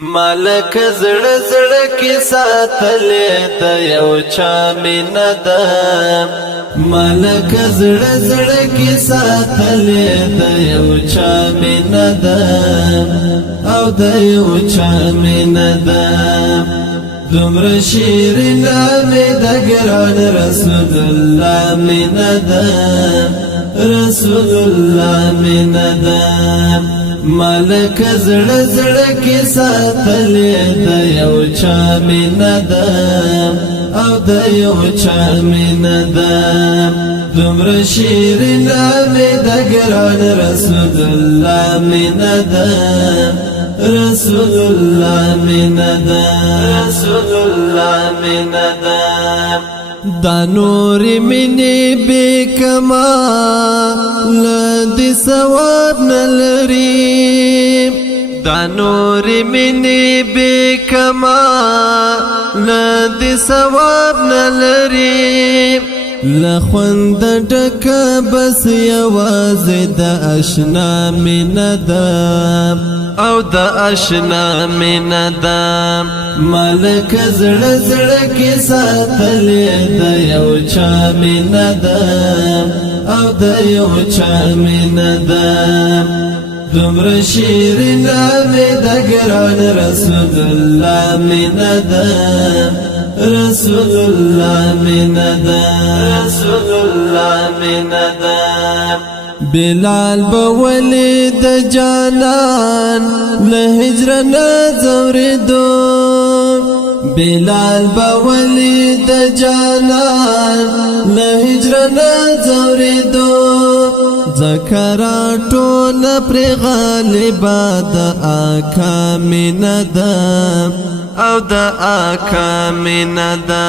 مالک زړه زړه کې ساتلې د یو چا مینه ده مالک زړه زړه کې ساتلې د یو چا مینه ده او د یو چا مینه ده دومره شیرین مې د ګران رسول الله مینه ده رسول الله مینه ده مالک زړه زړه کې ساتلې د یو چا مینه ده او د یو چا مینه ده دومره شیرین مې د ګران رسول الله مینه ده رسول الله مینه ده رسول الله مینه ده دا نور منی بکما لدی ثواب نلری دا نور منی بکما لدی ثواب نلری لخوند ډک بس یوازې د آشنا مینه ده او د آشنا مینه ده مالک زړه زړه کې ساتلې د یو چا مینه ده او د یو چا مینه ده دومره شیرین مې د ګران رسول الله مینه ده رسول الله مینه ده رسول الله مینه ده بلال بولی د جانان له هجر نه زوریدو بلال بولی د جانان له هجر نه زوریدو ذکرا ټول پر غالبا د آقا مینه ده او د آقا مینه ده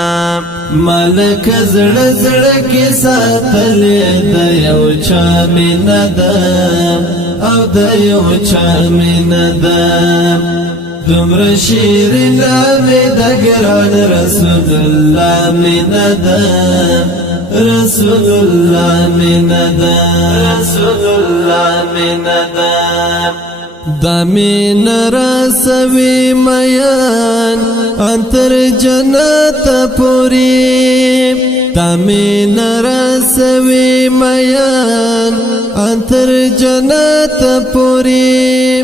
مالک زړه زړه کې ساتلې د یو چا مینه ده او د یو چا مینه ده دومره شیرین مې د ګران رسول الله مینه ده رسول الله مینه ده رسول الله مینه ده دا مین رسوی میان انتر جنت پوری دا مین رسوی میان انتر جنت پوری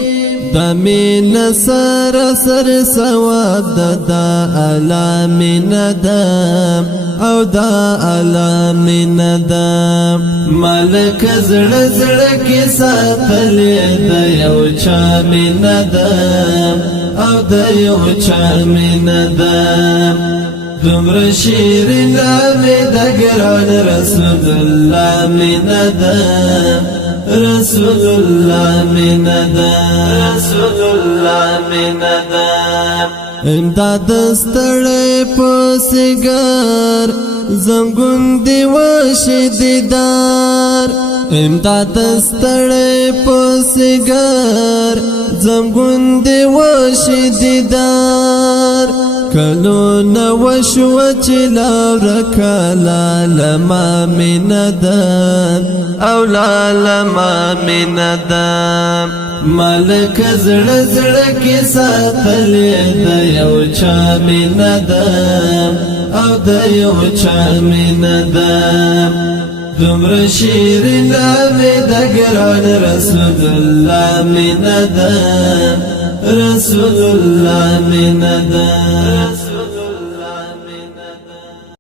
دا مین سر سر ثواب دا اعلی مینه ده او دا اعلی مینه ده مالک زړه زړه کې ساتلې د یو چا مینه ده او د یو چا مینه ده دومره شیرین مې د ګران رسول الله مینه ده رسول الله مینه ده رسول الله مینه ده امداد ستړی پسګر زنګون دی وشي دیدار امداد ستړی پسګر زنګون دی وشي دیدار کلو نو شو چې لور کلا لما مینه ده او لا لما مینه ده مالک زړه زړه کې ساتلې د یو چا مینه ده او د یو چا مینه ده دومره شیرین مې د ګران رسول الله مینه ده رسول الله مینه ده